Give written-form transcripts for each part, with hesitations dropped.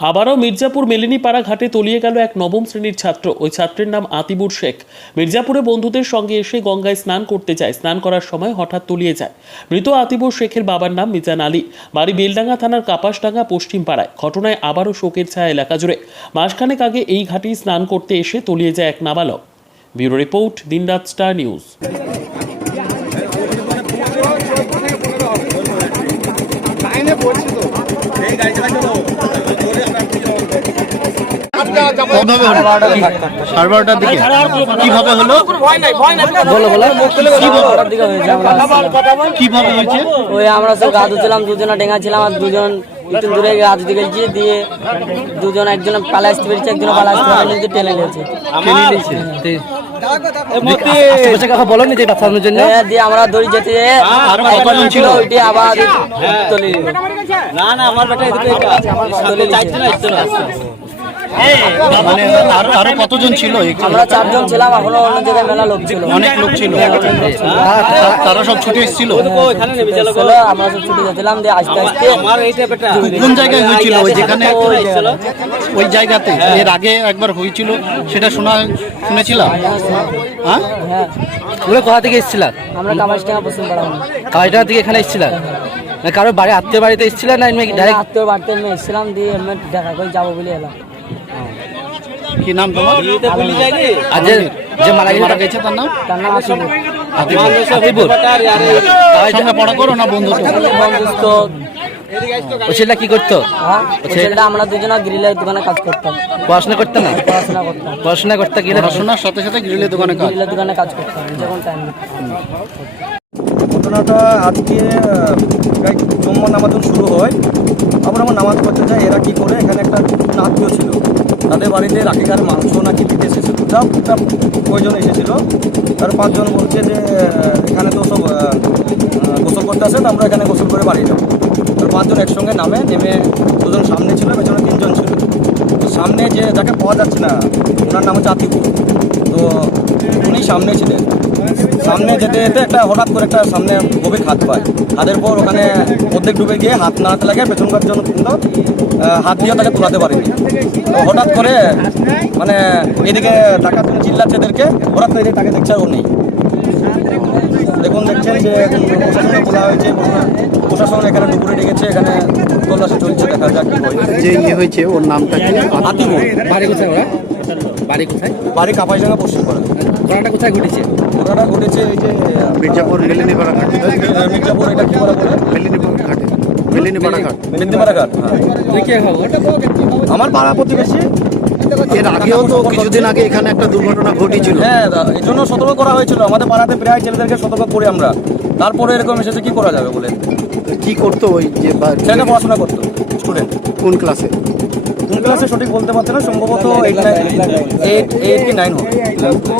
আবারও মির্জাপুর মেলিনীপাড়া ঘাটে তলিয়ে গেল এক নবম শ্রেণীর ছাত্র। ওই ছাত্রের নাম আতিবুর শেখ। মির্জাপুরে বন্ধুদের সঙ্গে এসে গঙ্গায় স্নান করতে যায়। স্নান করার সময় হঠাৎ তলিয়ে যায়। মৃত আতিবুর শেখের বাবার নাম মিজান আলী, বাড়ি বেলডাঙ্গা থানার কাপাসডাঙ্গা পশ্চিম পাড়ায়। ঘটনায় আবারও শোকের ছায়া এলাকা জুড়ে। মাসখানেক আগে এই ঘাটেই স্নান করতে এসে তলিয়ে যায় এক নাবালক। ব্যুরো রিপোর্ট, দিনরাত স্টার নিউজ। কিভাবে হলো? কিভাবে হয়েছে? ওই আমরা সব গা ধুছিলাম, দুজনে ডেঙ্গা ছিলাম আর দুজন একটু দূরে গা ধুতে গেছি, দিয়ে দুজন একজন পালা আসতে পেরেছে, একজন পালা আসতে পারেনি, কিন্তু টেনে গেছে। দিয়ে আমরা দড়ি যেতে ছিল ওইটি আবার তলে আরো কতজন ছিল? আমরা 4 জন ছিলাম, এখনো অন্য জায়গায় মেলা লোক ছিল, অনেক লোক ছিল। তারা সব ছুটে এসেছিল, আমরা সব ছুটে যাচ্ছিলাম। দিয়ে আস্তে আস্তে কোন জায়গায় হয়েছিল? ওই যেখানে ওই জায়গাতে এর আগে একবার হয়েছিল, সেটা শুনেছিলাম। হ্যাঁ, ওগুলো কোথা থেকে এসেছিলাম? আমরা কামারডাঙ্গা পশ্চিম পাড়া কামারডাঙ্গা থেকে এখানে এসেছিলাম না? কারো বাড়ি আত্মীয় বাড়িতে এসেছিলেন না এমনি ডাইরেক্ট? আত্মীয় বাড়িতে এমনি এসেছিলাম, দিয়ে এমনি দেখা করে যাবো বলে এলাম। কি নাম তোমার? আজ যে মারা গেছে তার নাম? তার নাম আতিবুর। সঙ্গে পড়া করো না বন্ধুত্ব? বন্ধুত্ব। ও ছেলেটা কি করতো? ছেলেটা আমরা দুজনে গ্রিলের দোকানে কাজ করতাম। পড়াশোনা করতো না? পড়াশোনা করতে গেলে পড়াশোনার সাথে সাথে গ্রিলের দোকানে কাজ? গ্রিলের দোকানে কাজ করতাম যখন টাইম। ঘটনাটা আজকে প্রায় জুম্মা নামাজ শুরু হয়। আমরা নামাজ পড়তে যাই, এরা কী করে, এখানে একটা আত্মীয় ছিল, তাদের বাড়িতে রাখিকার মাংস নাকি দিতে এসেছিল, যা কয়জন এসেছিল। তার 5 জন বলছে যে এখানে তো সব গোসল করতে আসে, তো আমরা এখানে গোসল করে বাড়ি যাবো। তো 5 জন একসঙ্গে নেমে 2 জন সামনে ছিল, পেছনে 3 জন ছিল। তো সামনে যে যাকে পাওয়া যাচ্ছে না, ওনার নাম হচ্ছে আতিবুর। তো উনি সামনে ছিলেন। সামনে যেতে যেতে একটা হঠাৎ করে একটা সামনে গভীর খাদ পায়। খাদের পর ওখানে অর্ধেক ডুবে গিয়ে হাত নাড়াতে লাগে, পেছনকার জন্য কিন্তু হাত দিয়ে তাকে তোলাতে পারেনি। তো হঠাৎ করে মানে এদিকে ডাকাত চিল্লাচ্ছে এদেরকে, হঠাৎ করে তাকে দেখছে আর ও নেই। দেখুন, দেখছেন যে প্রশাসনে বলা হয়েছে, প্রশাসন এখানে ডুবুরে ডেকেছে, এখানে তল্লাশি চলছে, দেখা যাক কি হয়। যে ইয়ে হয়েছে ওর নামটা কি? আতিবুর। বাড়ি কোথায় ওরা? বাড়ি কোথায়? বাড়ি কাপাসডাঙ্গা পশ্চিম পাড়া। ঘটনাটা কোথায় ঘটেছে? ঘটনাটা ঘটেছে এই যে মির্জাপুর মেলিনীপাড়া ঘাটে। মির্জাপুর, এটা কি করা বলে? মেলিনীপাড়া ঘাটে, মেলিনীপাড়া ঘাট। মেলিনীপাড়া ঘাট। আমার পাড়া প্রতিবেশী। এর আগেও তো কিছুদিন আগে এখানে একটা দুর্ঘটনা ঘটেছিল। হ্যাঁ, এই জন্য সতর্ক করা হয়েছিল আমাদের পাড়াতে, প্রায় ছেলেদেরকে সতর্ক করি আমরা। তারপরে এরকম এসেছে, কি করা যাবে বলে। কি করতো ওই যে ছেলে পড়াশোনা করতো, স্টুডেন্ট। কোন ক্লাসে? কোন ক্লাসে সঠিক বলতে পারছে না, সম্ভবত 8 কি 9 হবে।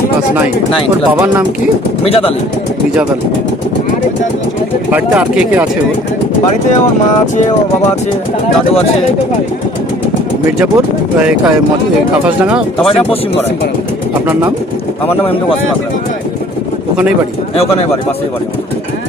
ক্লাস 9। ওর বাবার নাম কি? মিজাদ আলী। মিজাদ আলী। বাড়িতে আর কে কে আছে ওর? বাড়িতে ওর মা আছে, ওর বাবা আছে, দাদু আছে। মির্জাপুর কাপাসডাঙ্গা পশ্চিম পাড়া। আপনার নাম? আমার নাম এমডি ওয়াসিম আকরাম। ওখানেই বাড়ি? ওখানে বাড়ি, পাশেই বাড়ি।